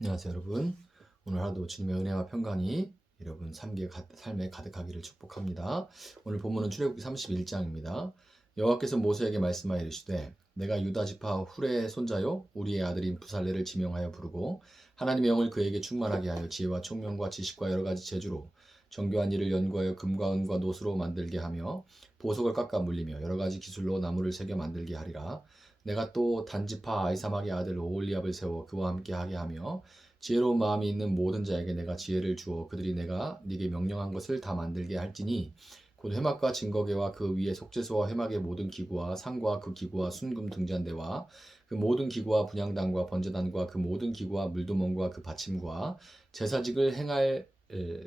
안녕하세요 여러분. 오늘 하루도 주님의 은혜와 평강이 여러분 삶에 가득하기를 축복합니다. 오늘 본문은 출애굽기 31장입니다. 여호와께서 모세에게 말씀하여 이르시되 내가 유다 지파 훌의 손자요 우리의 아들인 부살레를 지명하여 부르고 하나님의 영을 그에게 충만하게 하여 지혜와 총명과 지식과 여러 가지 재주로 정교한 일을 연구하여 금과 은과 노수로 만들게 하며 보석을 깎아 물리며 여러 가지 기술로 나무를 새겨 만들게 하리라. 내가 또 단지파 아이사막의 아들 오홀리압을 세워 그와 함께 하게 하며 지혜로운 마음이 있는 모든 자에게 내가 지혜를 주어 그들이 내가 네게 명령한 것을 다 만들게 할지니 곧 회막과 증거계와 그 위에 속죄소와 회막의 모든 기구와 상과 그 기구와 순금 등잔대와 그 모든 기구와 분향단과 번제단과 그 모든 기구와 물두멍과 그 받침과 제사직을 행할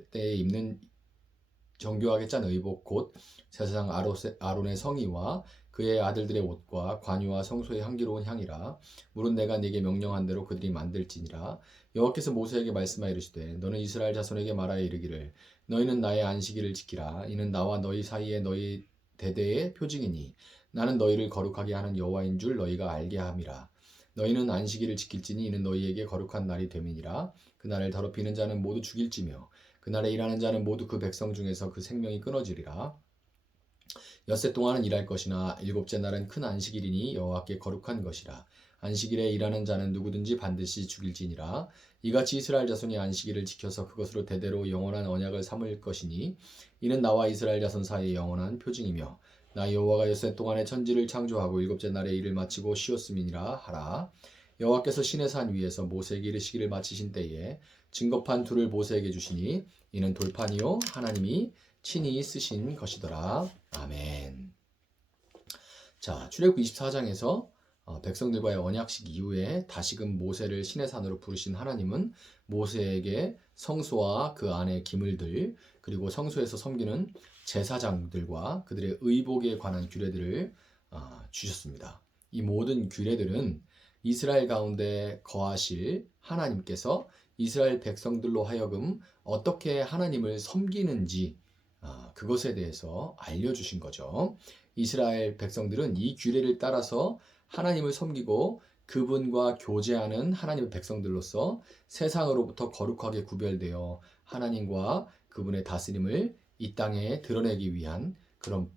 때에 입는 정교하게 짠 의복 곧 제사장 아론의 성의와 그의 아들들의 옷과 관유와 성소의 향기로운 향이라. 물은 내가 네게 명령한 대로 그들이 만들지니라. 여호와께서 모세에게 말씀하여 이르시되 너는 이스라엘 자손에게 말하여 이르기를 너희는 나의 안식일을 지키라. 이는 나와 너희 사이에 너희 대대의 표징이니 나는 너희를 거룩하게 하는 여호와인 줄 너희가 알게 함이라. 너희는 안식일을 지킬지니 이는 너희에게 거룩한 날이 됨이니라. 그날을 더럽히는 자는 모두 죽일지며 그날에 일하는 자는 모두 그 백성 중에서 그 생명이 끊어지리라. 엿새 동안은 일할 것이나 일곱째 날은 큰 안식일이니 여호와께 거룩한 것이라. 안식일에 일하는 자는 누구든지 반드시 죽일지니라. 이같이 이스라엘 자손이 안식일을 지켜서 그것으로 대대로 영원한 언약을 삼을 것이니 이는 나와 이스라엘 자손 사이의 영원한 표징이며 나 여호와가 엿새 동안에 천지를 창조하고 일곱째 날에 일을 마치고 쉬었음이니라 하라. 여호와께서 시내 산 위에서 모세에게 이르시기를 마치신 때에 증거판 둘을 모세에게 주시니 이는 돌판이요 하나님이 친히 쓰신 것이더라. 아멘. 자, 출애굽 24장에서 백성들과의 언약식 이후에 다시금 모세를 시내산으로 부르신 하나님은 모세에게 성소와 그 안의 기물들 그리고 성소에서 섬기는 제사장들과 그들의 의복에 관한 규례들을 주셨습니다. 이 모든 규례들은 이스라엘 가운데 거하실 하나님께서 이스라엘 백성들로 하여금 어떻게 하나님을 섬기는지 그것에 대해서 알려주신 거죠. 이스라엘 백성들은 이 규례를 따라서 하나님을 섬기고 그분과 교제하는 하나님의 백성들로서 세상으로부터 거룩하게 구별되어 하나님과 그분의 다스림을 이 땅에 드러내기 위한 그런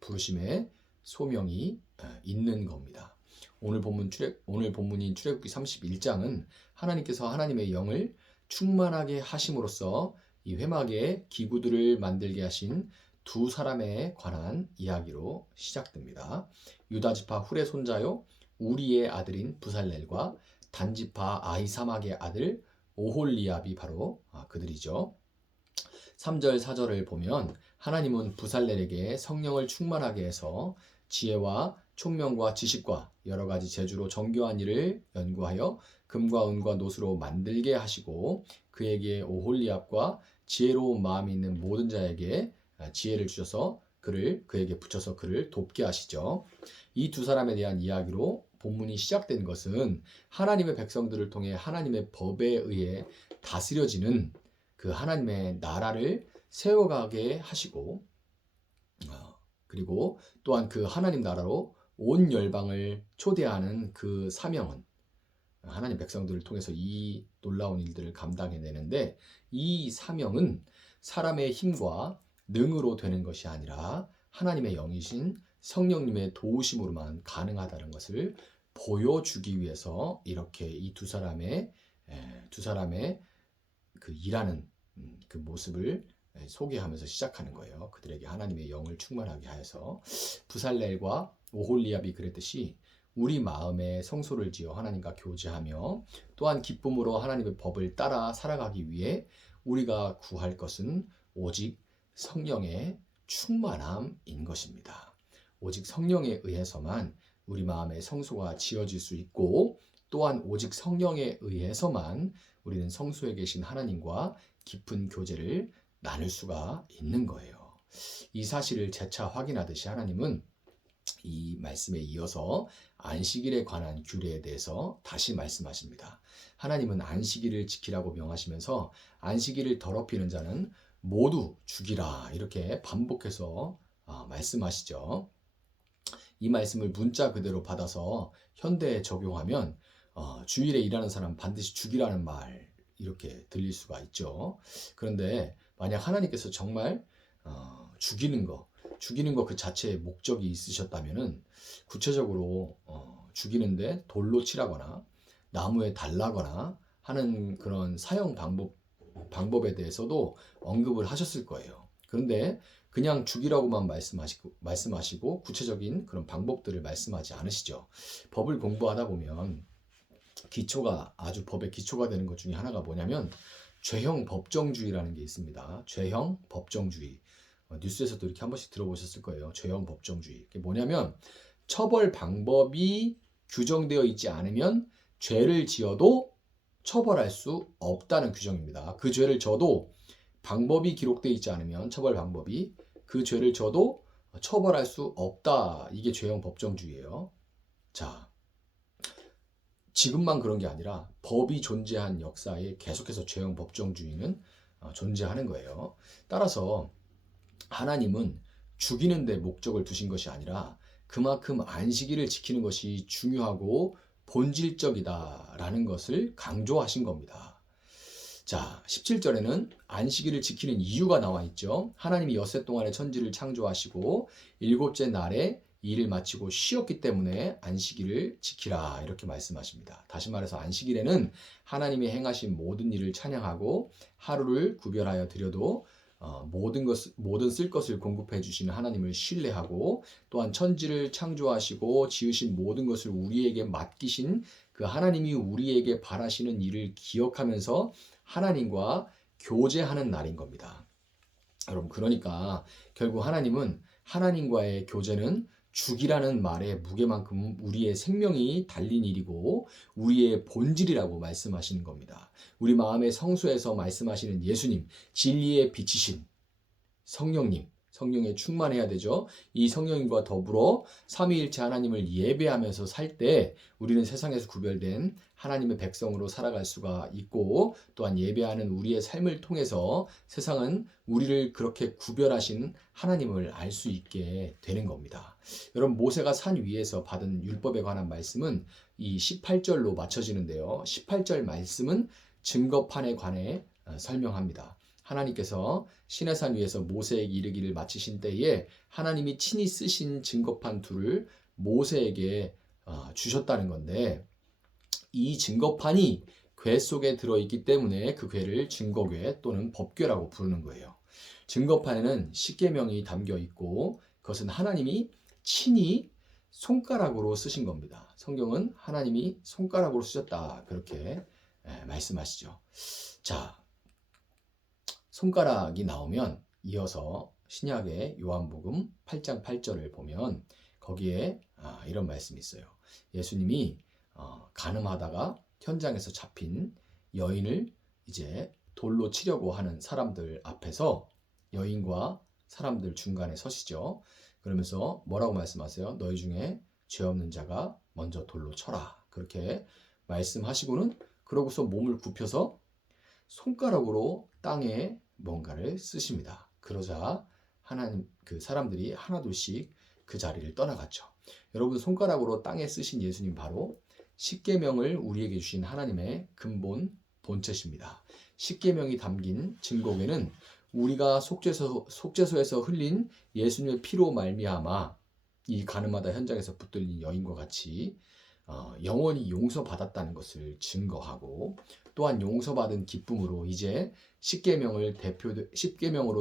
부르심의 소명이 있는 겁니다. 오늘 본문인 출애굽기 31장은 하나님께서 하나님의 영을 충만하게 하심으로써 이 회막의 기구들을 만들게 하신 두 사람에 관한 이야기로 시작됩니다. 유다 지파 훌의 손자요 우리의 아들인 부살렐과 단지파 아히사막의 아들 오홀리압이 바로 그들이죠. 3절 4절을 보면 하나님은 부살렐에게 성령을 충만하게 해서 지혜와 총명과 지식과 여러 가지 재주로 정교한 일을 연구하여 금과 은과 노수로 만들게 하시고 그에게 오홀리압과 지혜로운 마음이 있는 모든 자에게 지혜를 주셔서 그에게 붙여서 그를 돕게 하시죠. 이 두 사람에 대한 이야기로 본문이 시작된 것은 하나님의 백성들을 통해 하나님의 법에 의해 다스려지는 그 하나님의 나라를 세워가게 하시고 그리고 또한 그 하나님 나라로 온 열방을 초대하는 그 사명은 하나님 백성들을 통해서 이 놀라운 일들을 감당해내는데 이 사명은 사람의 힘과 능으로 되는 것이 아니라 하나님의 영이신 성령님의 도우심으로만 가능하다는 것을 보여주기 위해서 이렇게 이 두 사람의 그 일하는 그 모습을 소개하면서 시작하는 거예요. 그들에게 하나님의 영을 충만하게 하여서 부살렐과 오홀리압이 그랬듯이 우리 마음에 성소를 지어 하나님과 교제하며 또한 기쁨으로 하나님의 법을 따라 살아가기 위해 우리가 구할 것은 오직 성령의 충만함인 것입니다. 오직 성령에 의해서만 우리 마음의 성소가 지어질 수 있고 또한 오직 성령에 의해서만 우리는 성소에 계신 하나님과 깊은 교제를 나눌 수가 있는 거예요. 이 사실을 재차 확인하듯이 하나님은 이 말씀에 이어서 안식일에 관한 규례에 대해서 다시 말씀하십니다. 하나님은 안식일을 지키라고 명하시면서 안식일을 더럽히는 자는 모두 죽이라 이렇게 반복해서 말씀하시죠. 이 말씀을 문자 그대로 받아서 현대에 적용하면 주일에 일하는 사람 반드시 죽이라는 말 이렇게 들릴 수가 있죠. 그런데 만약 하나님께서 정말 죽이는 거 그 자체에 목적이 있으셨다면은 구체적으로 죽이는데 돌로 칠하거나 나무에 달라거나 하는 그런 사형 방법에 대해서도 언급을 하셨을 거예요. 그런데 그냥 죽이라고만 말씀하시고 구체적인 그런 방법들을 말씀하지 않으시죠. 법을 공부하다 보면 아주 법의 기초가 되는 것 중에 하나가 뭐냐면 죄형 법정주의라는 게 있습니다. 죄형 법정주의. 뉴스에서도 이렇게 한 번씩 들어보셨을 거예요. 죄형 법정주의. 이게 뭐냐면 처벌 방법이 규정되어 있지 않으면 죄를 지어도 처벌할 수 없다는 규정입니다. 그 죄를 져도 방법이 기록되어 있지 않으면 처벌 방법이 그 죄를 져도 처벌할 수 없다. 이게 죄형 법정주의예요. 자, 지금만 그런 게 아니라 법이 존재한 역사에 계속해서 죄형 법정주의는 존재하는 거예요. 따라서 하나님은 죽이는 데 목적을 두신 것이 아니라 그만큼 안식일을 지키는 것이 중요하고 본질적이다라는 것을 강조하신 겁니다. 자, 17절에는 안식일을 지키는 이유가 나와 있죠. 하나님이 엿새 동안의 천지를 창조하시고 일곱째 날에 일을 마치고 쉬었기 때문에 안식일을 지키라 이렇게 말씀하십니다. 다시 말해서 안식일에는 하나님이 행하신 모든 일을 찬양하고 하루를 구별하여 드려도 모든 쓸 것을 공급해 주시는 하나님을 신뢰하고 또한 천지를 창조하시고 지으신 모든 것을 우리에게 맡기신 그 하나님이 우리에게 바라시는 일을 기억하면서 하나님과 교제하는 날인 겁니다. 여러분, 그러니까 결국 하나님은 하나님과의 교제는 죽이라는 말의 무게만큼 우리의 생명이 달린 일이고 우리의 본질이라고 말씀하시는 겁니다. 우리 마음의 성소에서 말씀하시는 예수님, 진리의 빛이신 성령에 충만해야 되죠. 이 성령님과 더불어 삼위일체 하나님을 예배하면서 살 때 우리는 세상에서 구별된 하나님의 백성으로 살아갈 수가 있고 또한 예배하는 우리의 삶을 통해서 세상은 우리를 그렇게 구별하신 하나님을 알 수 있게 되는 겁니다. 여러분, 모세가 산 위에서 받은 율법에 관한 말씀은 이 18절로 맞춰지는데요. 18절 말씀은 증거판에 관해 설명합니다. 하나님께서 시내산 위에서 모세에게 이르기를 마치신 때에 하나님이 친히 쓰신 증거판 둘을 모세에게 주셨다는 건데 이 증거판이 궤 속에 들어있기 때문에 그 궤를 증거궤 또는 법궤라고 부르는 거예요. 증거판에는 십계명이 담겨 있고 그것은 하나님이 친히 손가락으로 쓰신 겁니다. 성경은 하나님이 손가락으로 쓰셨다 그렇게 말씀하시죠. 자, 손가락이 나오면 이어서 신약의 요한복음 8장 8절을 보면 거기에 이런 말씀이 있어요. 예수님이 간음하다가 현장에서 잡힌 여인을 이제 돌로 치려고 하는 사람들 앞에서 여인과 사람들 중간에 서시죠. 그러면서 뭐라고 말씀하세요? 너희 중에 죄 없는 자가 먼저 돌로 쳐라. 그렇게 말씀하시고는 그러고서 몸을 굽혀서 손가락으로 땅에 뭔가를 쓰십니다. 그러자 그 사람들이 하나둘씩 그 자리를 떠나갔죠. 여러분, 손가락으로 땅에 쓰신 예수님 바로 십계명을 우리에게 주신 하나님의 근본 본체십니다. 십계명이 담긴 증거궤는 우리가 속죄소에서 흘린 예수님의 피로 말미암아 이 간음하다 현장에서 붙들린 여인과 같이 영원히 용서받았다는 것을 증거하고 또한 용서받은 기쁨으로 이제 십계명으로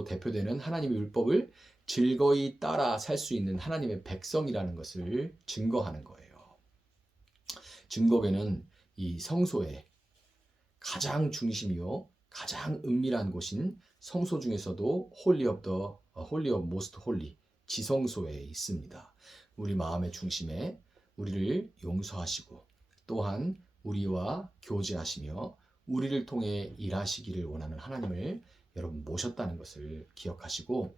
대표되는 하나님의 율법을 즐거이 따라 살 수 있는 하나님의 백성이라는 것을 증거하는 거예요. 증거궤는 이 성소의 가장 중심이요 가장 은밀한 곳인 성소 중에서도 홀리 오브 모스트 홀리 지성소에 있습니다. 우리 마음의 중심에 우리를 용서하시고 또한 우리와 교제하시며 우리를 통해 일하시기를 원하는 하나님을 여러분 모셨다는 것을 기억하시고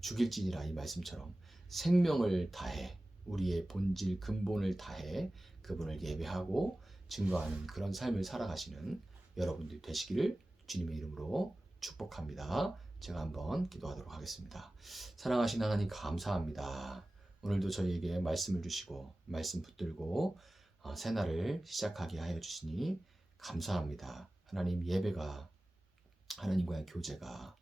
죽일지니라 이 말씀처럼 생명을 다해 우리의 본질 근본을 다해 그분을 예배하고 증거하는 그런 삶을 살아가시는 여러분들이 되시기를 주님의 이름으로 축복합니다. 제가 한번 기도하도록 하겠습니다. 사랑하신 하나님 감사합니다. 오늘도 저희에게 말씀을 주시고 말씀 붙들고 새날을 시작하게 하여 주시니 감사합니다. 하나님, 예배가, 하나님과의 교제가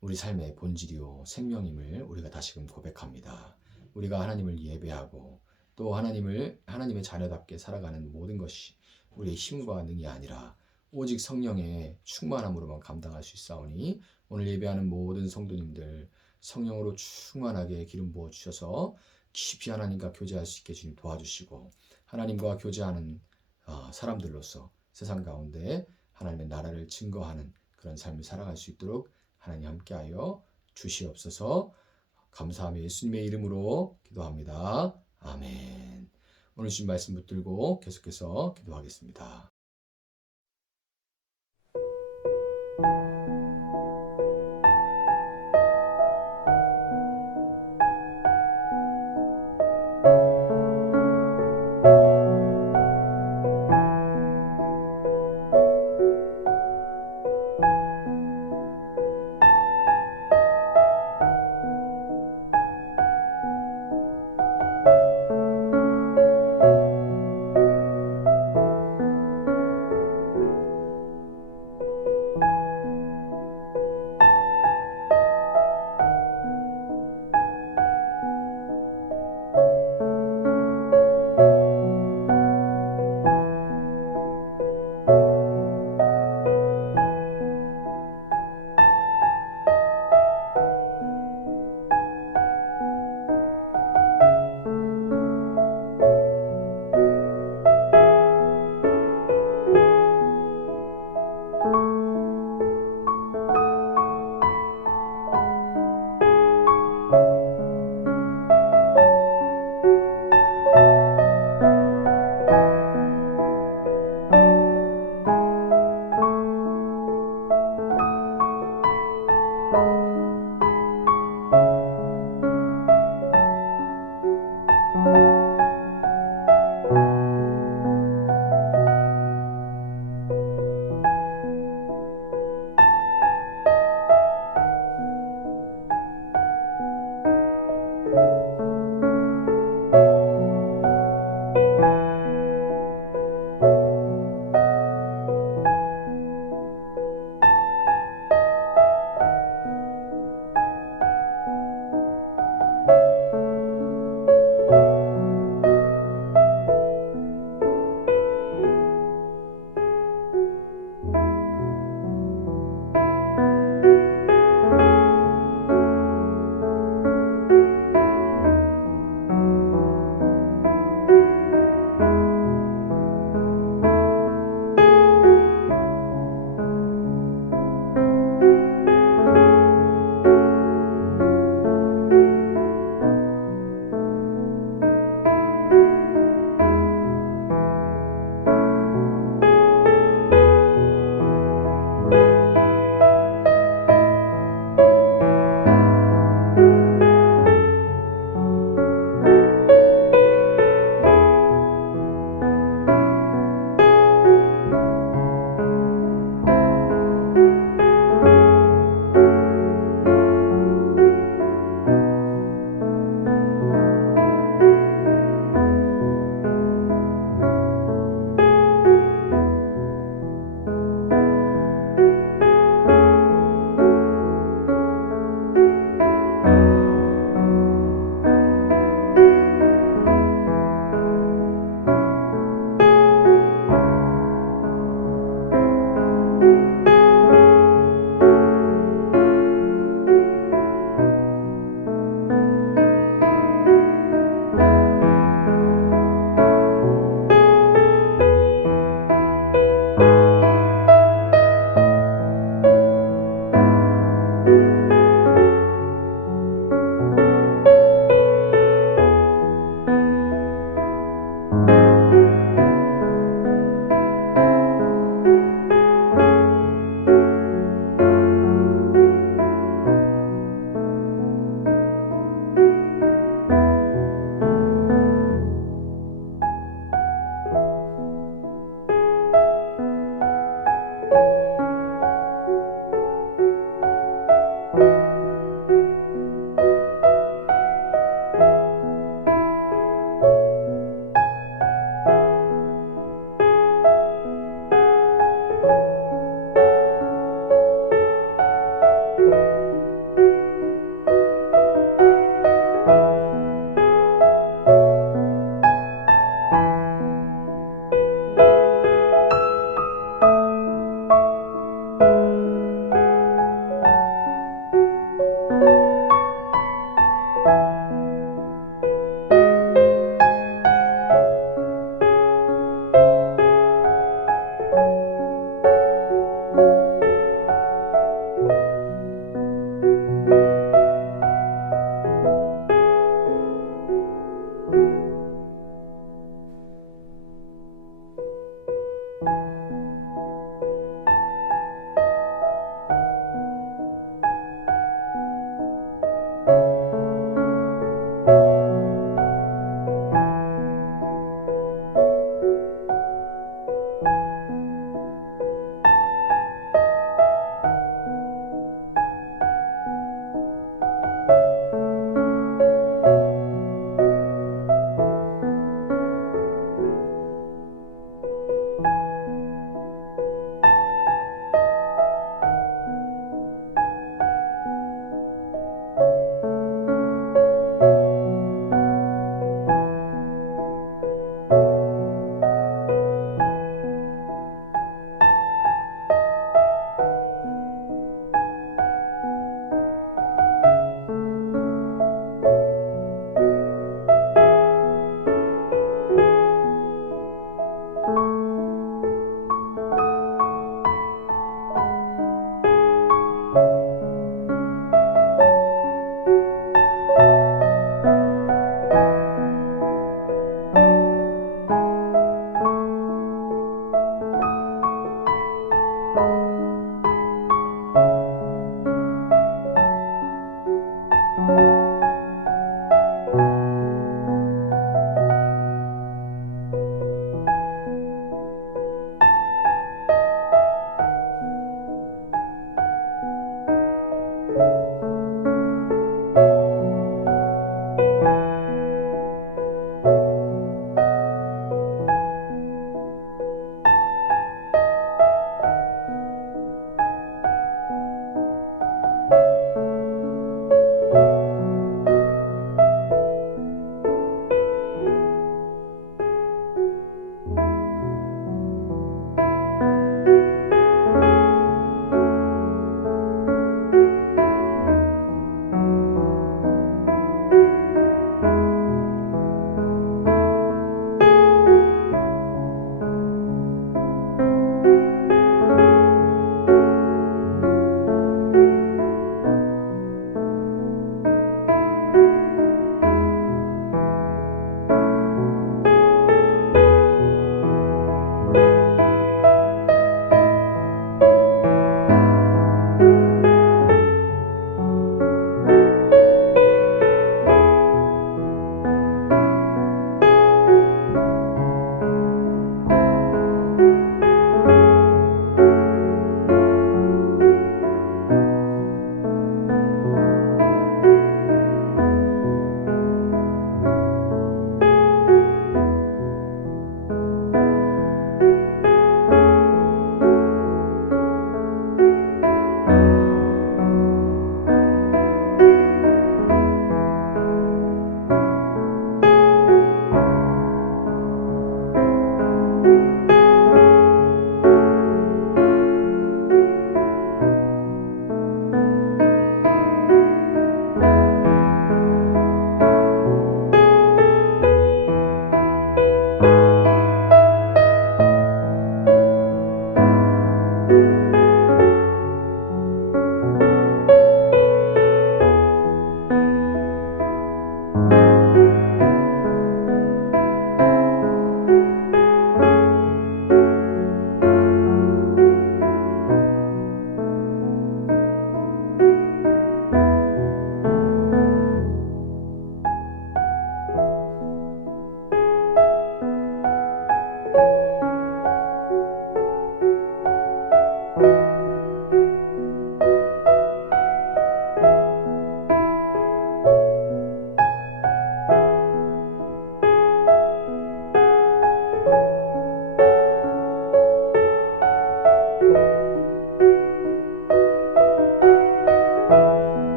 우리 삶의 본질이요 생명임을 우리가 다시금 고백합니다. 우리가 하나님을 예배하고 또 하나님의 자녀답게 살아가는 모든 것이 우리의 힘과 능이 아니라 오직 성령의 충만함으로만 감당할 수 있사오니, 오늘 예배하는 모든 성도님들 성령으로 충만하게 기름 부어 주셔서 깊이 하나님과 교제할 수 있게 주님 도와주시고, 하나님과 교제하는 사람들로서 세상 가운데 하나님의 나라를 증거하는 그런 삶을 살아갈 수 있도록 하나님 함께하여 주시옵소서. 감사하며 예수님의 이름으로 기도합니다. 아멘. 오늘 주신 말씀 붙들고 계속해서 기도하겠습니다.